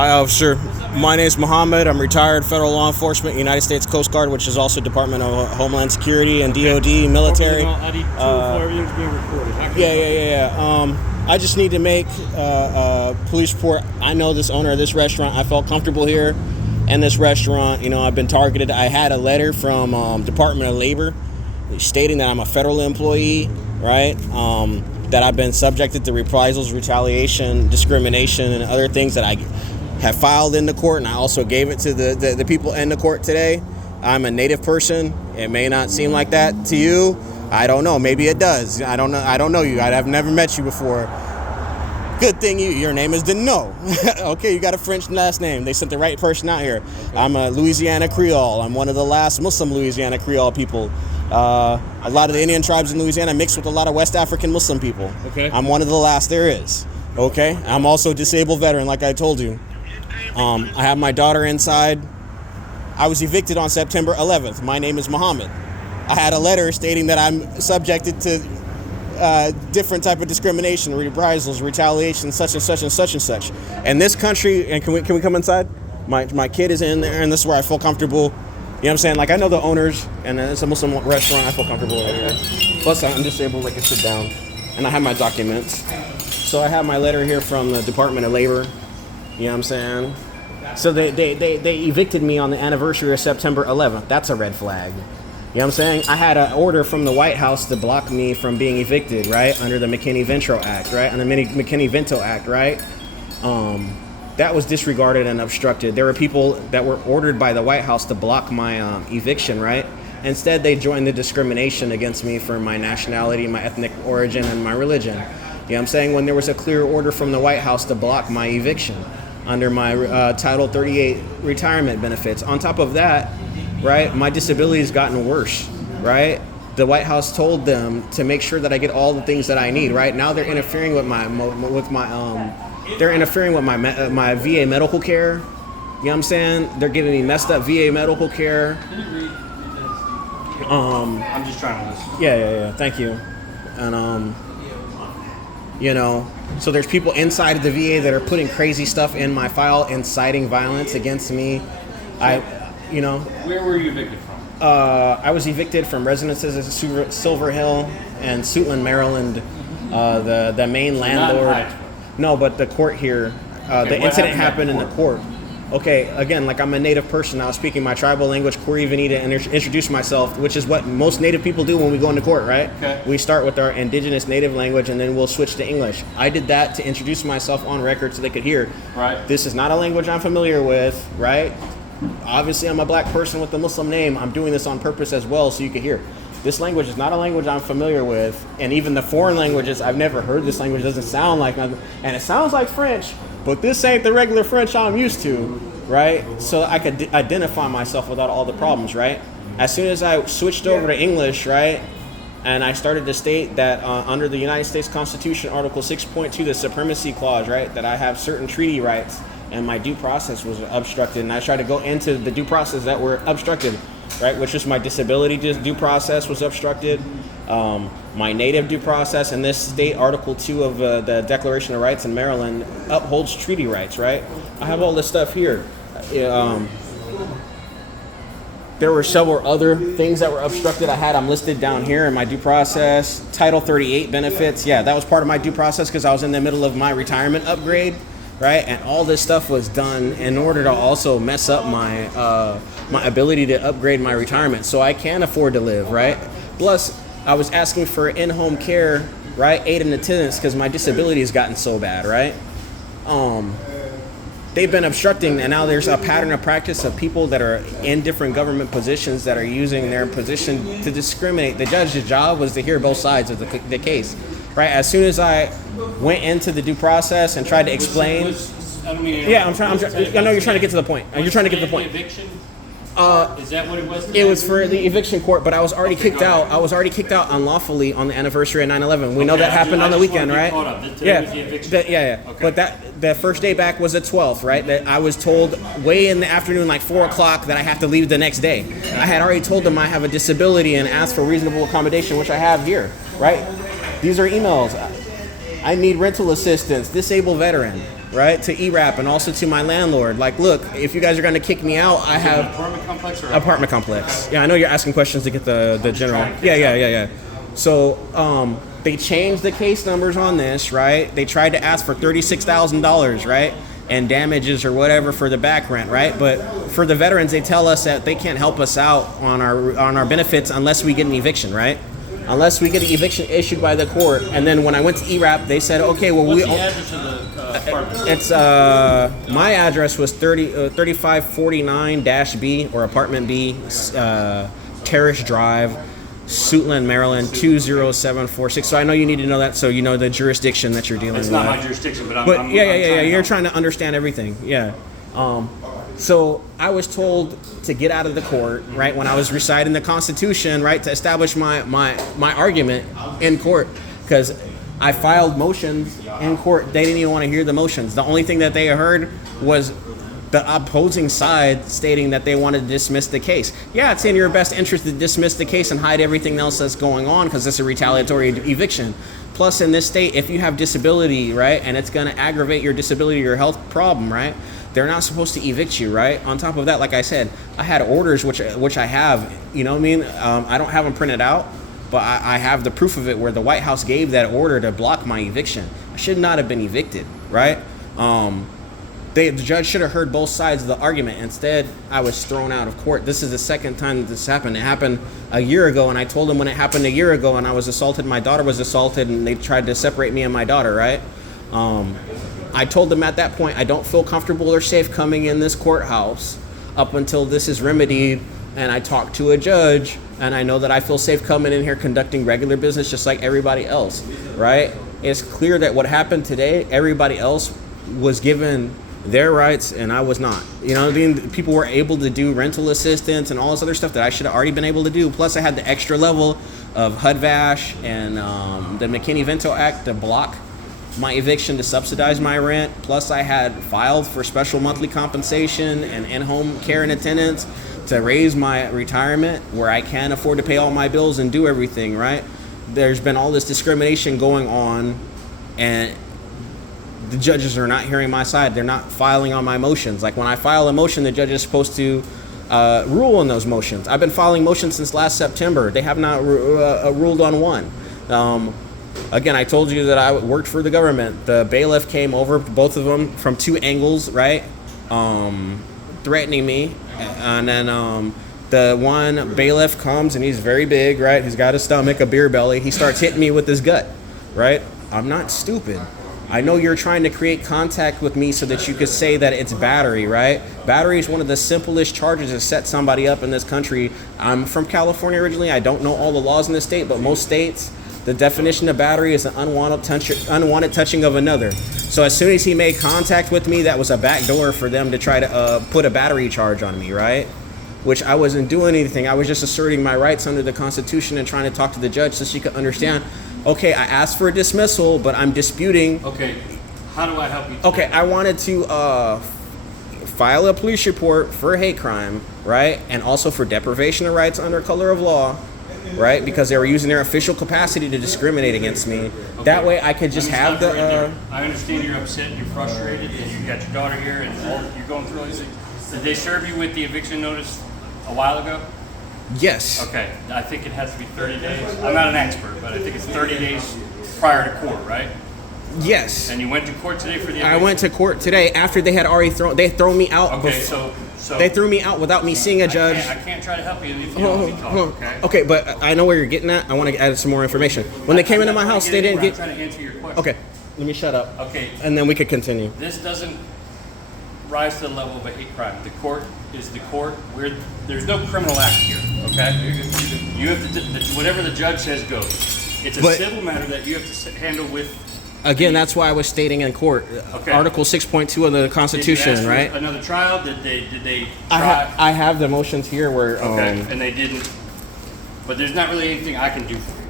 Hi, officer. My name is Mohammed. I'm retired federal law enforcement, United States Coast Guard, which is also Department of Homeland Security and DOD, military. I just need to make a police report. I know this owner of this restaurant. I felt comfortable here in this restaurant. You know, I've been targeted. I had a letter from Department of Labor stating that I'm a federal employee, right? That I've been subjected to reprisals, retaliation, discrimination, and other things that I have filed in the court, and I also gave it to the people in the court today. I'm a native person. It may not seem like that to you. I don't know. Maybe it does. I don't know you. I've never met you before. Good thing your name is Deno. Okay, you got a French last name. They sent the right person out here. Okay. I'm a Louisiana Creole. I'm one of the last Muslim Louisiana Creole people. A lot of the Indian tribes in Louisiana mixed with a lot of West African Muslim people. Okay. I'm one of the last there is. Okay. I'm also a disabled veteran, like I told you. I have my daughter inside. I was evicted on September 11th. My name is Mohammed. I had a letter stating that I'm subjected to different type of discrimination, reprisals, retaliation, such and such and such and such. And this country, and can we come inside? My kid is in there, and this is where I feel comfortable. You know what I'm saying? Like, I know the owners, and it's a Muslim restaurant. I feel comfortable over here. Plus, I'm disabled. I can sit down, and I have my documents. So I have my letter here from the Department of Labor. You know what I'm saying? So they evicted me on the anniversary of September 11th. That's a red flag. You know what I'm saying? I had an order from the White House to block me from being evicted, right? Under the McKinney-Vento Act, right? Under the McKinney-Vento Act, right? That was disregarded and obstructed. There were people that were ordered by the White House to block my eviction, right? Instead, they joined the discrimination against me for my nationality, my ethnic origin, and my religion. You know what I'm saying? When there was a clear order from the White House to block my eviction under my Title 38 retirement benefits. On top of that, right, my disability has gotten worse, right? The White House told them to make sure that I get all the things that I need, right? Now they're interfering with my my VA medical care. You know what I'm saying? They're giving me messed up VA medical care. I'm just trying to listen. Yeah. Thank you. And you know, so there's people inside of the VA that are putting crazy stuff in my file, inciting violence against me. Where were you evicted from? I was evicted from residences at Silver Hill and Suitland, Maryland. The main landlord. No, but the court here. The incident happened in the court. Okay, again, like, I'm a native person. I was speaking my tribal language, Kori Vanita, and introduce myself, which is what most native people do when we go into court, right? Okay. We start with our indigenous native language, and then we'll switch to English. I did that to introduce myself on record so they could hear. Right. This is not a language I'm familiar with, right? Obviously, I'm a black person with a Muslim name. I'm doing this on purpose as well so you could hear. This language is not a language I'm familiar with, and even the foreign languages, I've never heard this language. It doesn't sound like nothing, and it sounds like French, but this ain't the regular French I'm used to, right? So I could identify myself without all the problems, right? As soon as I switched over to English, right, and I started to state that under the United States Constitution, Article 6.2, the Supremacy Clause, right, that I have certain treaty rights, and my due process was obstructed, and I tried to go into the due process that were obstructed, right, which is my disability due process was obstructed, my native due process, and this state Article 2 of the Declaration of Rights in Maryland upholds treaty rights, right? I have all this stuff here. There were several other things that were obstructed. I'm listed down here in my due process. Title 38 benefits, yeah, that was part of my due process because I was in the middle of my retirement upgrade, right? And all this stuff was done in order to also mess up my my ability to upgrade my retirement so I can afford to live, right? Plus, I was asking for in-home care, right? Aid and attendance because my disability has gotten so bad, right? They've been obstructing, and now there's a pattern of practice of people that are in different government positions that are using their position to discriminate. The judge's job was to hear both sides of the case, right? As soon as I went into the due process and tried to explain, I know you're trying to get to the point. You're trying to get to the point. Is that what it was? It was for the eviction court, but I was already kicked out. I was already kicked out unlawfully on the anniversary of 9/11. We know that happened on the weekend, right? Yeah. Okay. But the first day back was the 12th, right? That I was told way in the afternoon, like 4 o'clock, that I have to leave the next day. I had already told them I have a disability and asked for reasonable accommodation, which I have here, right? These are emails. I need rental assistance, disabled veteran. right, to ERAP and also to my landlord. Like, look, if you guys are going to kick me out, I Is it have an apartment complex or apartment complex. Yeah, I know you're asking questions to get the general. trying to Yeah. So they changed the case numbers on this, right? They tried to ask for $36,000, right, and damages or whatever for the back rent, right? But for the veterans, they tell us that they can't help us out on our benefits unless we get an eviction, right? Unless we get an eviction issued by the court. And then when I went to ERAP, they said, okay, well, what's the address of the apartment? it's my address was 3549-B or apartment B, Terrace Drive, Suitland, Maryland 20746. So I know you need to know that, so you know the jurisdiction that you're dealing with. It's not my jurisdiction, but I'm But I'm yeah. trying to You're help. trying to understand everything. Yeah. So I was told to get out of the court, right, when I was reciting the Constitution, right, to establish my argument in court, because I filed motions in court. They didn't even want to hear the motions. The only thing that they heard was the opposing side stating that they wanted to dismiss the case. Yeah, it's in your best interest to dismiss the case and hide everything else that's going on because it's a retaliatory eviction. Plus, in this state, if you have disability, right, and it's going to aggravate your disability or your health problem, right, they're not supposed to evict you, right? On top of that, like I said, I had orders, which I have, you know what I mean? I don't have them printed out, but I have the proof of it where the White House gave that order to block my eviction. I should not have been evicted, right? The judge should have heard both sides of the argument. Instead, I was thrown out of court. This is the second time that this happened. It happened a year ago, and I told them when it happened a year ago and I was assaulted, my daughter was assaulted, and they tried to separate me and my daughter, right? I told them at that point, I don't feel comfortable or safe coming in this courthouse up until this is remedied, and I talked to a judge, and I know that I feel safe coming in here conducting regular business just like everybody else, right? It's clear that what happened today, everybody else was given their rights and I was not. You know what I mean? People were able to do rental assistance and all this other stuff that I should have already been able to do. Plus I had the extra level of HUD-VASH and the McKinney-Vento Act to block my eviction to subsidize my rent. Plus I had filed for special monthly compensation and in-home care and attendance to raise my retirement where I can afford to pay all my bills and do everything, right? There's been all this discrimination going on, and the judges are not hearing my side. They're not filing on my motions. Like when I file a motion, the judge is supposed to rule on those motions. I've been filing motions since last September. They have not ruled on one. Again, I told you that I worked for the government. The bailiff came over, both of them, from two angles, right? Threatening me. And then the one bailiff comes, and he's very big, right? He's got a stomach, a beer belly. He starts hitting me with his gut, right? I'm not stupid. I know you're trying to create contact with me so that you could say that it's battery, right? Battery is one of the simplest charges to set somebody up in this country. I'm from California originally. I don't know all the laws in this state, but most states, the definition of battery is an unwanted touching of another. So as soon as he made contact with me, that was a backdoor for them to try to put a battery charge on me, right? Which I wasn't doing anything. I was just asserting my rights under the Constitution and trying to talk to the judge so she could understand, okay, I asked for a dismissal, but I'm disputing. Okay, how do I help you today? Okay, I wanted to file a police report for a hate crime, right? And also for deprivation of rights under color of law, right? Because they were using their official capacity to discriminate against me. Okay. That way I could just Let me have stop you right the... there. I understand you're upset and you're frustrated and you got your daughter here and you're going through all these things. Did they serve you with the eviction notice a while ago? Yes. Okay, I think it has to be 30 days. I'm not an expert, but I think it's 30 days prior to court, right? Yes. And you went to court today for the eviction? I went to court today after they had already thrown me out. Okay, so They threw me out without me seeing a judge. I can't try to help you if you don't let me talk, okay? Okay, but I know where you're getting at. I want to add some more information. When they came into my house, they didn't I'm get... trying to answer your question. Okay, let me shut up. Okay. And then we could continue. This doesn't rise to the level of a hate crime. The court is the court. There's no criminal act here, okay? You have to, whatever the judge says goes. It's a civil matter that you have to handle with... Again, that's why I was stating in court. Okay. Article 6.2 of the Constitution, Did you ask right? for another trial? Did they try? I have the motions here where... Okay, and they didn't... But there's not really anything I can do for you.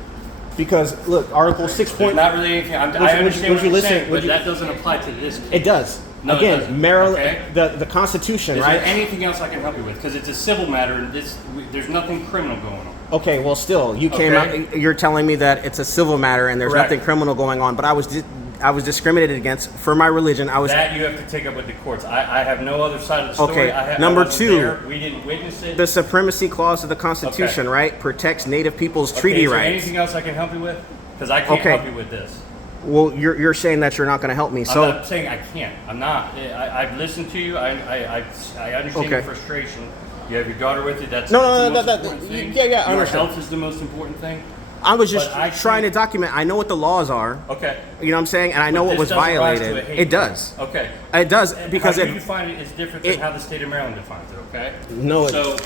Because, look, Article 6. There's not really anything... I understand what you're saying, but that doesn't apply to this case. It does. No, it Again, doesn't. Maryland, Okay. the Constitution, Is right? there anything else I can help you with? Because it's a civil matter, and there's nothing criminal going on. Okay, well, still, you came Okay. out. You're telling me that it's a civil matter and there's Correct. nothing criminal going on. But I was I was discriminated against for my religion. I was That you have to take up with the courts. I have no other side of the story. Okay, I number I wasn't two, there. We didn't witness it. the supremacy clause of the Constitution, Okay. right, protects Native people's Okay, treaty is there rights. anything else I can help you with? Because I can't Okay. help you with this. Well, you're saying that you're not going to help me. I'm So not saying I can't. I'm not. I've listened to you. I understand Okay. your frustration. You have your daughter with you. That's No, that's no, the no, most that- important thing. yeah, I Your understand. health is the most important thing. I was just But I trying to can't- document. I know what the laws are. Okay. You know what I'm saying? And I know But what was this doesn't rise to a violated. hate It crime. does. Okay. It does And because how you it. define it is different than it- how the state of Maryland defines it. Okay. No, it- So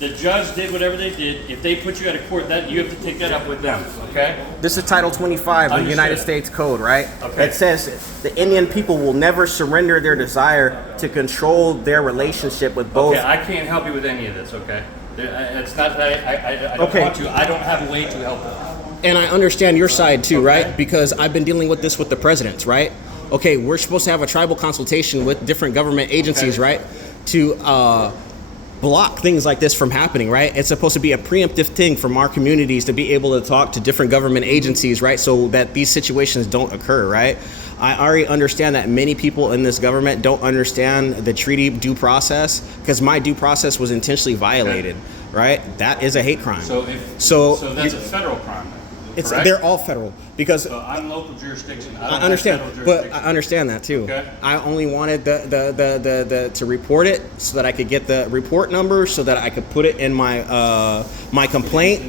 the judge did whatever they did. If they put you out of court, that you have to take that up with them. Okay. This is Title 25 of the United Understood. States Code, right? Okay. It says the Indian people will never surrender their desire to control their relationship with both. Okay. I can't help you with any of this. Okay. It's not that I don't Okay. want to. I don't have a way to help you. And I understand your side too, Okay. right? Because I've been dealing with this with the presidents, right? Okay, we're supposed to have a tribal consultation with different government agencies, Okay. right? To block things like this from happening, right? It's supposed to be a preemptive thing from our communities to be able to talk to different government agencies, right? So that these situations don't occur, right? I already understand that many people in this government don't understand the treaty due process because my due process was intentionally violated, right? That is a hate crime. So that's a federal crime. It's correct? they're all federal because So I'm local jurisdiction. I don't understand, have federal but I jurisdiction. understand that too. Okay. I only wanted the to report it so that I could get the report number so that I could put it in my my complaint.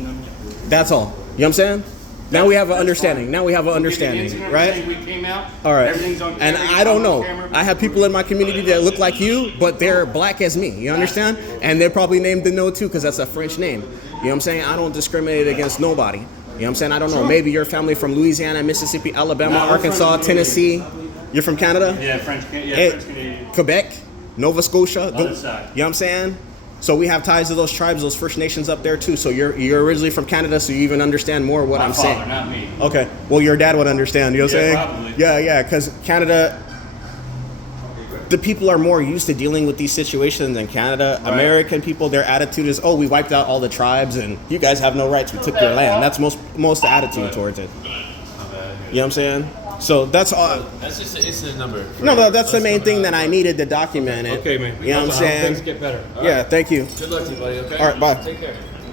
That's all. You know what I'm saying? Now we have an That's understanding. fine. Now we have an We'll give you an understanding, incident, right? everything. We came out. All right. Everything's on And camera, I don't on know. camera. I have people in my community that look like you, but they're black as me. You understand? And they're probably named Deneau too because that's a French name. You know what I'm saying? I don't discriminate against nobody. You know what I'm saying? I don't know. Maybe your family from Louisiana, Mississippi, Alabama, No, we're Arkansas, from- Tennessee. You're from Canada? Yeah, French Hey, Canadian. Quebec, Nova Scotia. Other side. You know what I'm saying? So we have ties to those tribes, those First Nations up there too. So you're originally from Canada, so you even understand more what My I'm father, saying. not me. Okay. Well, your dad would understand. You know what I'm Yeah, saying? probably. Yeah, because Canada, the people are more used to dealing with these situations than Canada. Right. American people, their attitude is, oh, we wiped out all the tribes and you guys have no rights. We took your land. That's most attitude towards it. You know what I'm saying? So that's all. That's just an incident number. No, that's the main thing that I needed to document it. Okay, man. You know what I'm saying? Things get better. Yeah, thank you. Good luck to you, buddy, okay? All right, bye. Take care.